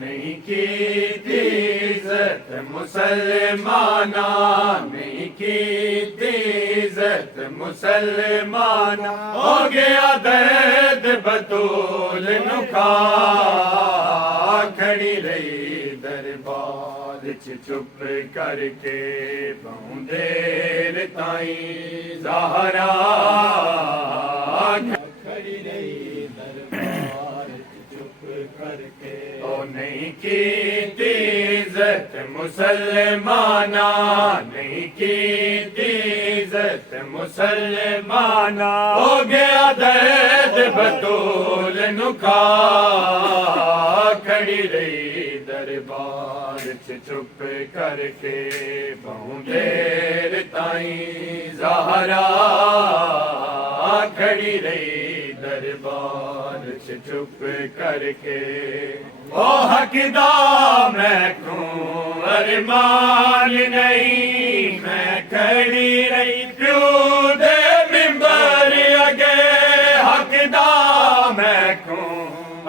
नहीं की इज्जत मुसलमाना, नहीं की इज्जत मुसलमाना, हो गया दर्द बतूल नुखा, खड़ी रही दरबार च चुप करके बहु देर ताई ज़हरा, खड़ी रही दरबार च चुप करके। ओ नहीं की इज्जत मुसलमाना, नहीं की इज्जत मुसलमाना, हो गया दर्द बतूल नुखा, खड़ी रही दरबार च चुप करके बहु देर ताई ज़हरा, खड़ी रही दरबार च चुप करके। ओ हकदा मैं क्यों अरमान नहीं, मैं खड़ी रही क्यों दे मिंबर अगे, हकदा मैं क्यों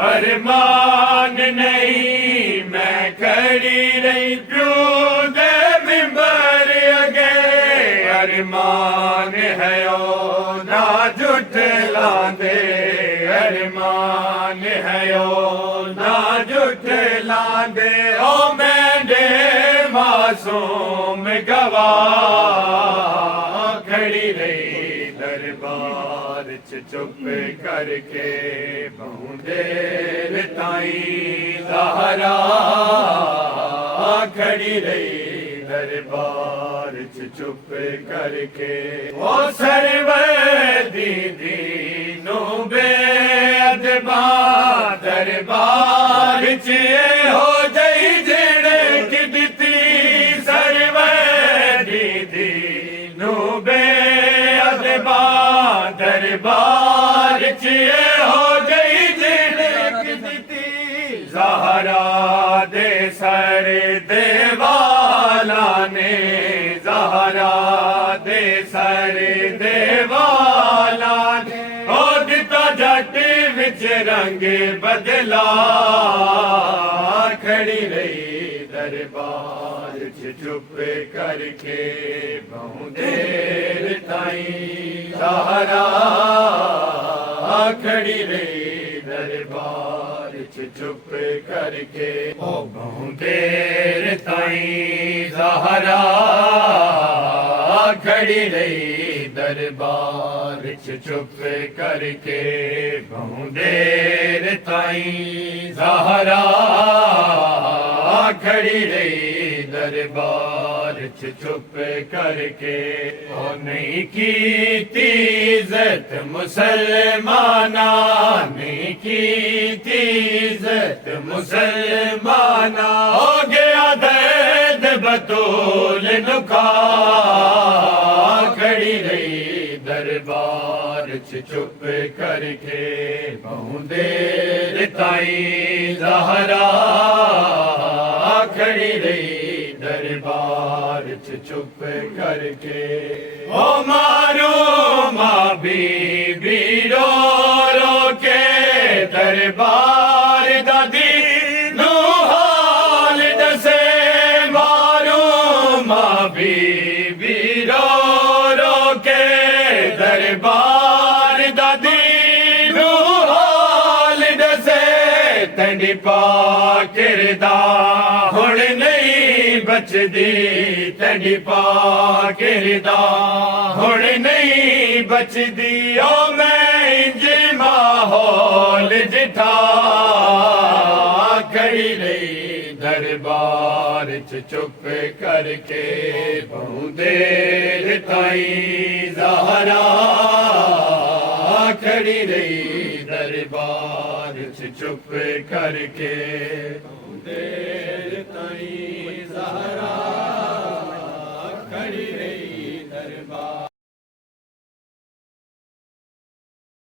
अरमान नहीं, मैं खड़ी रही क्यों दे मिंबर अगे, अरमान है ओ ना जुटलांदे, अरमान है ओ ना जुटलांदे, ओ मेरे मासूम गवाह, खड़ी रही दरबार च चुप करके बहु देर ताई ज़हरा, खड़ी रही दरबार च चुप करके। ओ सरवर दीदी नो बेअदबा दरबार च हो जई जिड़क दिती, सरवर दीदी नो बेअदबा दरबार च हो गई जिड़क दिती, ज़हरा दे सर देवाला ने, ज़हरा दे सर देवाला ने, ओ दिता जट विच रंग बदला, खड़ी रही दरबार च चुप करके बहु देर ताई ज़हरा, खड़ी रही दरबार च चुप करके। ओ बहु देर ताई ज़हरा, खड़ी रही दरबार च चुप करके बहु देर ताई ज़हरा, खड़ी रही दरबार च चुप करके। ओ नहीं की इज्जत मुसलमाना, नहीं की इज्जत मुसलमाना, हो गया दर्द बतूल नुखा, खड़ी रही दरबार च चुप करके बहु देर ताई ज़हरा, खड़ी रही दरबार च चुप करके। ओ मारो माँ बीबी रो रो के दरबार दादी नू हाल दसे, मारो माँ बीबी रो रो के दरबार दादी नू हाल दसे, तंडी पा किरदा हुण नहीं बचदी, तंडी पा किरदा हुण नहीं बचदी, ओ मैं इंज माहौल जिठा, खड़ी रही दरबार च चुप करके बहु देर ताई ज़हरा, खड़ी रही दरबार च चुप करके बहु देर